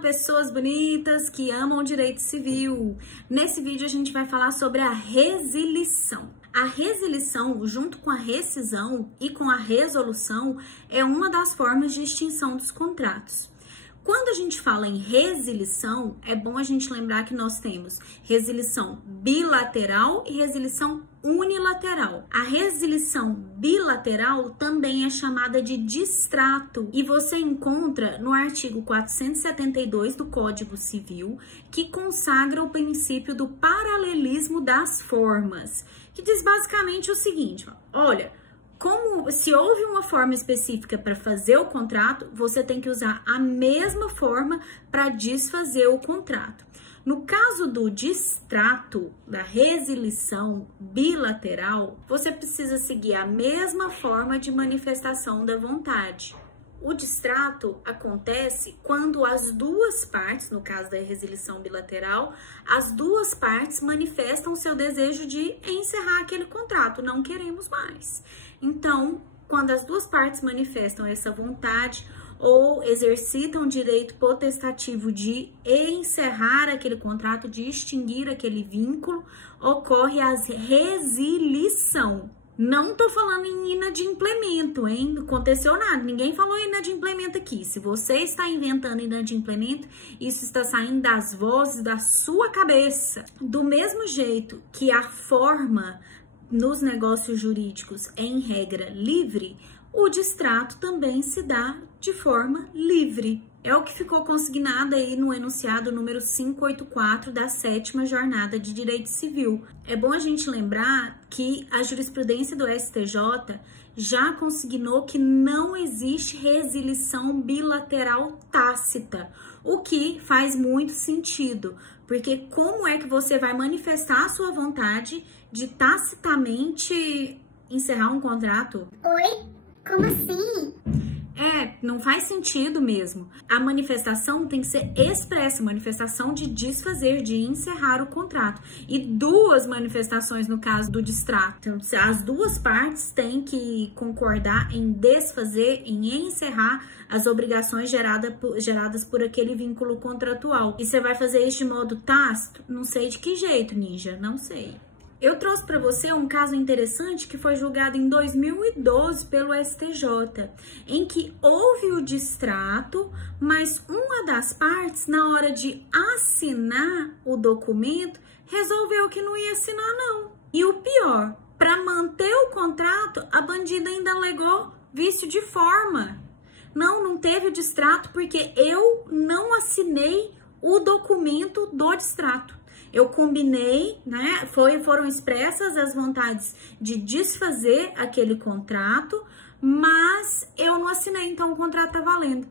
pessoas bonitas que amam o direito civil. Nesse vídeo a gente vai falar sobre a resilição. A resilição, junto com a rescisão e com a resolução, é uma das formas de extinção dos contratos. Quando a gente fala em resilição, é bom a gente lembrar que nós temos resilição bilateral e resilição unilateral. A resilição bilateral também é chamada de distrato e você encontra no artigo 472 do Código Civil, que consagra o princípio do paralelismo das formas, que diz basicamente o seguinte, olha, se houve uma forma específica para fazer o contrato, você tem que usar a mesma forma para desfazer o contrato. No caso do distrato, da resilição bilateral, você precisa seguir a mesma forma de manifestação da vontade. O distrato acontece quando as duas partes, no caso da resilição bilateral, as duas partes manifestam seu desejo de encerrar aquele contrato, não queremos mais. Então, quando as duas partes manifestam essa vontade ou exercitam o direito potestativo de encerrar aquele contrato, de extinguir aquele vínculo, ocorre a resilição. Não tô falando em inadimplemento, hein? Não aconteceu nada, ninguém falou inadimplemento aqui. Se você está inventando inadimplemento, isso está saindo das vozes da sua cabeça. Do mesmo jeito que a forma nos negócios jurídicos é em regra livre, o distrato também se dá de forma livre. É o que ficou consignado aí no enunciado número 584 da 7ª Jornada de Direito Civil. É bom a gente lembrar que a jurisprudência do STJ já consignou que não existe resilição bilateral tácita, o que faz muito sentido, porque como é que você vai manifestar a sua vontade de tacitamente encerrar um contrato? Oi? Como assim? Não faz sentido mesmo. A manifestação tem que ser expressa, manifestação de desfazer, de encerrar o contrato. E duas manifestações no caso do distrato. Então, as duas partes têm que concordar em desfazer, em encerrar as obrigações geradas por aquele vínculo contratual. E você vai fazer isso de modo tácito? Não sei de que jeito, ninja, não sei. Eu trouxe para você um caso interessante que foi julgado em 2012 pelo STJ, em que houve o distrato, mas uma das partes, na hora de assinar o documento, resolveu que não ia assinar não. E o pior, para manter o contrato, a bandida ainda alegou vício de forma. Não teve o distrato porque eu não assinei o documento do distrato. Eu combinei, né? Foram expressas as vontades de desfazer aquele contrato, mas eu não assinei, então o contrato tá valendo.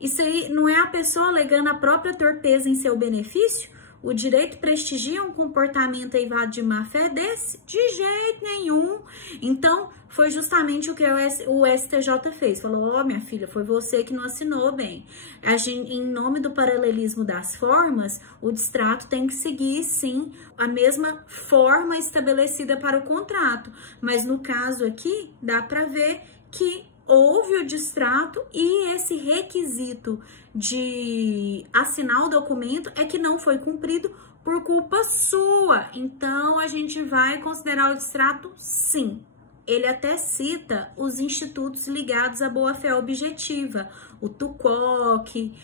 Isso aí não é a pessoa alegando a própria torpeza em seu benefício? O direito prestigia um comportamento eivado de má-fé desse? De jeito nenhum. Então, foi justamente o que o STJ fez. Falou, ó, minha filha, foi você que não assinou bem. Em nome do paralelismo das formas, o distrato tem que seguir, sim, a mesma forma estabelecida para o contrato. Mas no caso aqui, dá para ver que houve o distrato e esse requisito de assinar o documento é que não foi cumprido por culpa sua. Então, a gente vai considerar o distrato, sim. Ele até cita os institutos ligados à boa-fé objetiva, o TUCOC,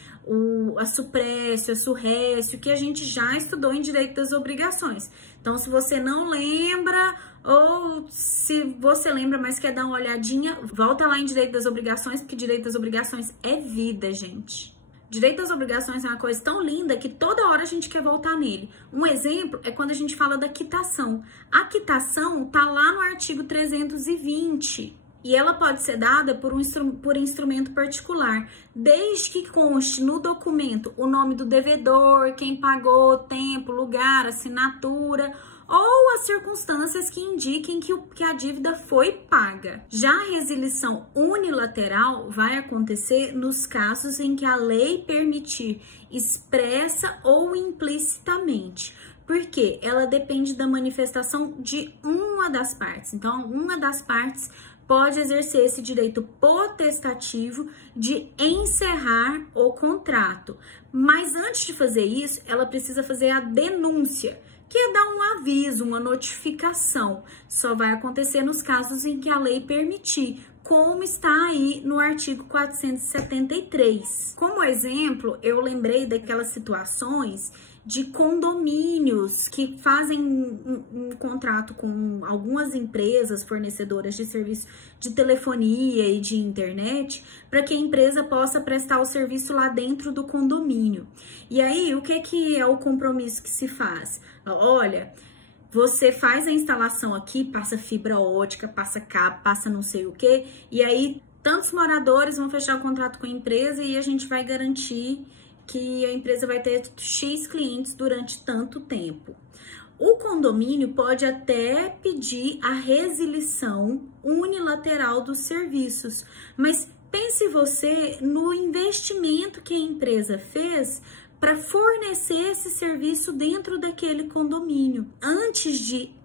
a SUPRECIO, a SURRECIO, que a gente já estudou em Direito das Obrigações. Então, se você não lembra, ou se você lembra, mas quer dar uma olhadinha, volta lá em Direito das Obrigações, porque Direito das Obrigações é vida, gente. Direito das obrigações é uma coisa tão linda que toda hora a gente quer voltar nele. Um exemplo é quando a gente fala da quitação. A quitação tá lá no artigo 320 e ela pode ser dada por instrumento particular, desde que conste no documento o nome do devedor, quem pagou, tempo, lugar, assinatura ou as circunstâncias que indiquem que a dívida foi paga. Já a resilição unilateral vai acontecer nos casos em que a lei permitir expressa ou implicitamente, porque ela depende da manifestação de uma das partes. Então, uma das partes pode exercer esse direito potestativo de encerrar o contrato. Mas antes de fazer isso, ela precisa fazer a denúncia, que é dar um aviso, uma notificação. Só vai acontecer nos casos em que a lei permitir, como está aí no artigo 473. Como exemplo, eu lembrei daquelas situações de condomínios que fazem um contrato com algumas empresas fornecedoras de serviço de telefonia e de internet, para que a empresa possa prestar o serviço lá dentro do condomínio. E aí, o que é o compromisso que se faz? Olha, você faz a instalação aqui, passa fibra ótica, passa cabo, passa não sei o que, e aí tantos moradores vão fechar o contrato com a empresa e a gente vai garantir que a empresa vai ter X clientes durante tanto tempo. O condomínio pode até pedir a resilição unilateral dos serviços, mas pense você no investimento que a empresa fez para fornecer esse serviço dentro daquele condomínio. Antes de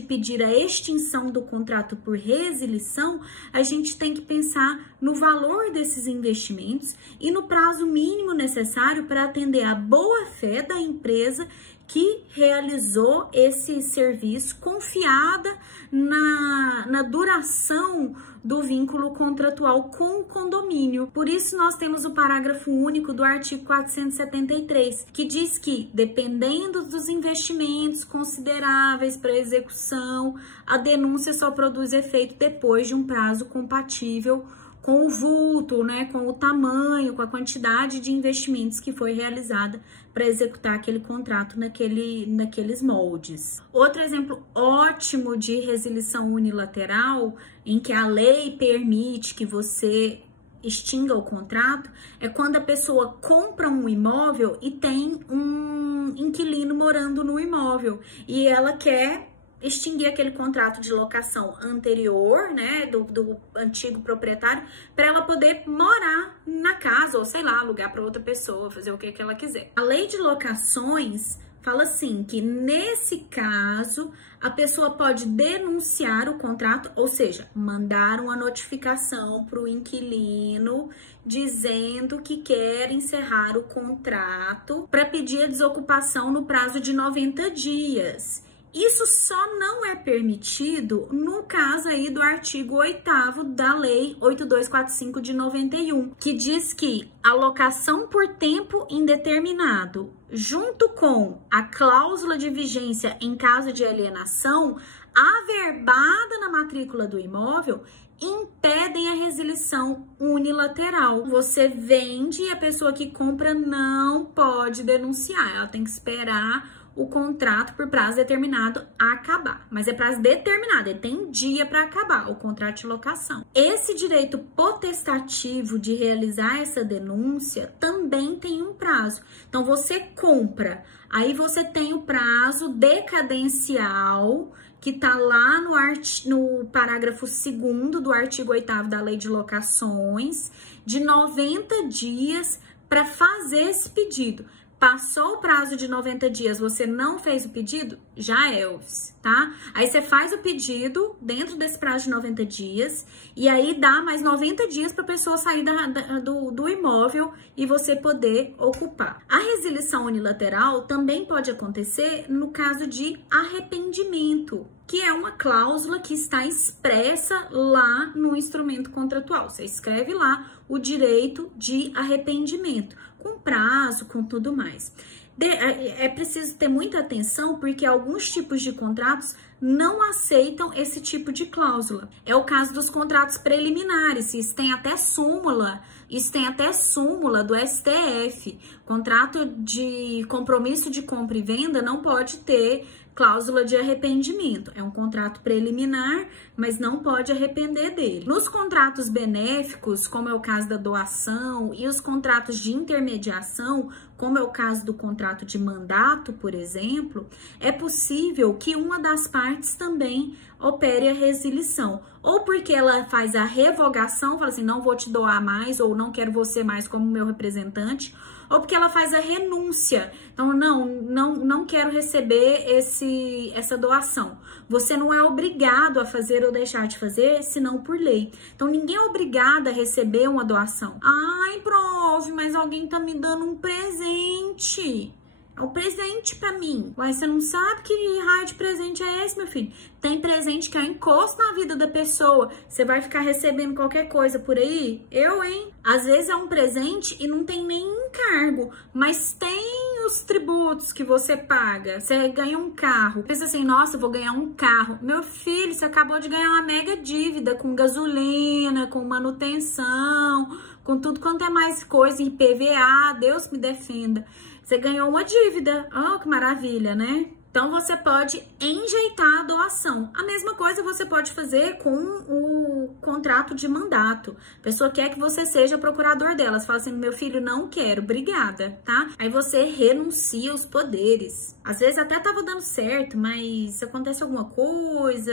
pedir a extinção do contrato por resilição, a gente tem que pensar no valor desses investimentos e no prazo mínimo necessário para atender a boa-fé da empresa que realizou esse serviço, confiada na duração do vínculo contratual com o condomínio. Por isso, nós temos o parágrafo único do artigo 473, que diz que, dependendo dos investimentos consideráveis para execução, a denúncia só produz efeito depois de um prazo compatível com o vulto, né, com o tamanho, com a quantidade de investimentos que foi realizada para executar aquele contrato naqueles moldes. Outro exemplo ótimo de resilição unilateral, em que a lei permite que você extinga o contrato, é quando a pessoa compra um imóvel e tem um inquilino morando no imóvel e ela quer extinguir aquele contrato de locação anterior, né, do antigo proprietário, para ela poder morar na casa, ou sei lá, alugar para outra pessoa, fazer o que ela quiser. A lei de locações fala assim, que nesse caso, a pessoa pode denunciar o contrato, ou seja, mandar uma notificação para o inquilino dizendo que quer encerrar o contrato para pedir a desocupação no prazo de 90 dias. Isso só não é permitido no caso aí do artigo 8º da Lei 8245 de 91, que diz que a locação por tempo indeterminado, junto com a cláusula de vigência em caso de alienação, averbada na matrícula do imóvel, impedem a resilição unilateral. Você vende e a pessoa que compra não pode denunciar, ela tem que esperar o contrato por prazo determinado acabar. Mas é prazo determinado, ele tem dia para acabar o contrato de locação. Esse direito potestativo de realizar essa denúncia também tem um prazo. Então, você compra, aí você tem o prazo decadencial, que tá lá no parágrafo 2º do artigo 8º da Lei de Locações, de 90 dias para fazer esse pedido. Passou o prazo de 90 dias, você não fez o pedido? Já é, tá? Aí você faz o pedido dentro desse prazo de 90 dias e aí dá mais 90 dias para a pessoa sair do imóvel e você poder ocupar. A resilição unilateral também pode acontecer no caso de arrependimento, que é uma cláusula que está expressa lá no instrumento contratual. Você escreve lá o direito de arrependimento, com prazo, com tudo mais. É preciso ter muita atenção porque alguns tipos de contratos não aceitam esse tipo de cláusula. É o caso dos contratos preliminares, isso tem até súmula do STF. Contrato de compromisso de compra e venda não pode ter cláusula de arrependimento. É um contrato preliminar, mas não pode arrepender dele. Nos contratos benéficos, como é o caso da doação, e os contratos de intermediação, como é o caso do contrato de mandato, por exemplo, é possível que uma das partes também opere a resilição. Ou porque ela faz a revogação, fala assim, não vou te doar mais, ou não quero você mais como meu representante, ou porque ela faz a renúncia. Então, não quero receber essa doação. Você não é obrigado a fazer ou deixar de fazer, senão por lei. Então, ninguém é obrigado a receber uma doação. Ai, prof, mas alguém tá me dando um presente. É um presente pra mim. Uai, você não sabe que raio de presente é esse, meu filho? Tem presente que é encosto na vida da pessoa. Você vai ficar recebendo qualquer coisa por aí? Eu, hein? Às vezes é um presente e não tem nem encargo, mas tem os tributos que você paga. Você ganha um carro. Pensa assim, nossa, eu vou ganhar um carro. Meu filho, você acabou de ganhar uma mega dívida com gasolina, com manutenção, com tudo quanto é mais coisa, IPVA, Deus me defenda. Você ganhou uma dívida. Oh, que maravilha, né? Então, você pode enjeitar a doação. A mesma coisa você pode fazer com o contrato de mandato. A pessoa quer que você seja procurador dela. Você fala assim, meu filho, não quero, obrigada, tá? Aí você renuncia os poderes. Às vezes até tava dando certo, mas acontece alguma coisa...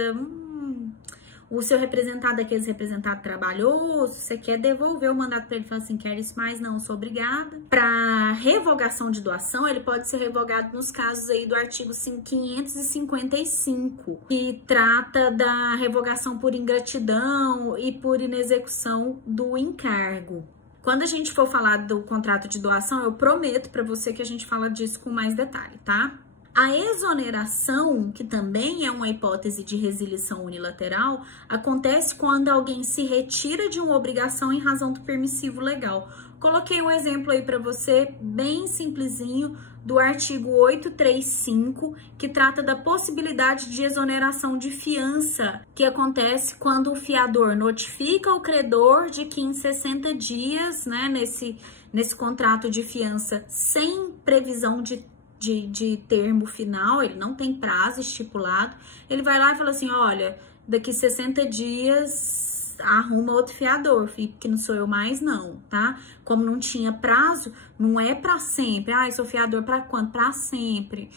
O seu representado, aqueles representado trabalhou, se você quer devolver o mandato para ele, fala assim, quero isso mais, não, sou obrigada. Para revogação de doação, ele pode ser revogado nos casos aí do artigo 555, que trata da revogação por ingratidão e por inexecução do encargo. Quando a gente for falar do contrato de doação, eu prometo para você que a gente fala disso com mais detalhe, tá? A exoneração, que também é uma hipótese de resilição unilateral, acontece quando alguém se retira de uma obrigação em razão do permissivo legal. Coloquei um exemplo aí para você, bem simplesinho, do artigo 835, que trata da possibilidade de exoneração de fiança, que acontece quando o fiador notifica o credor de que em 60 dias, né, nesse contrato de fiança, sem previsão de termo final, ele não tem prazo estipulado, ele vai lá e fala assim, olha, daqui 60 dias arruma outro fiador, que não sou eu mais não, tá? Como não tinha prazo, não é pra sempre, eu sou fiador pra quando? Pra sempre.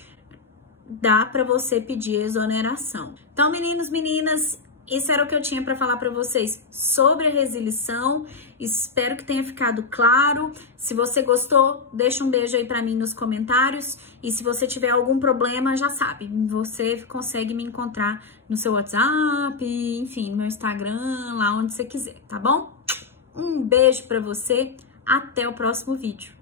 Dá pra você pedir exoneração. Então, meninos, meninas, isso era o que eu tinha para falar para vocês sobre a resilição. Espero que tenha ficado claro. Se você gostou, deixa um beijo aí para mim nos comentários. E se você tiver algum problema, já sabe, você consegue me encontrar no seu WhatsApp, enfim, no meu Instagram, lá onde você quiser, tá bom? Um beijo para você, até o próximo vídeo.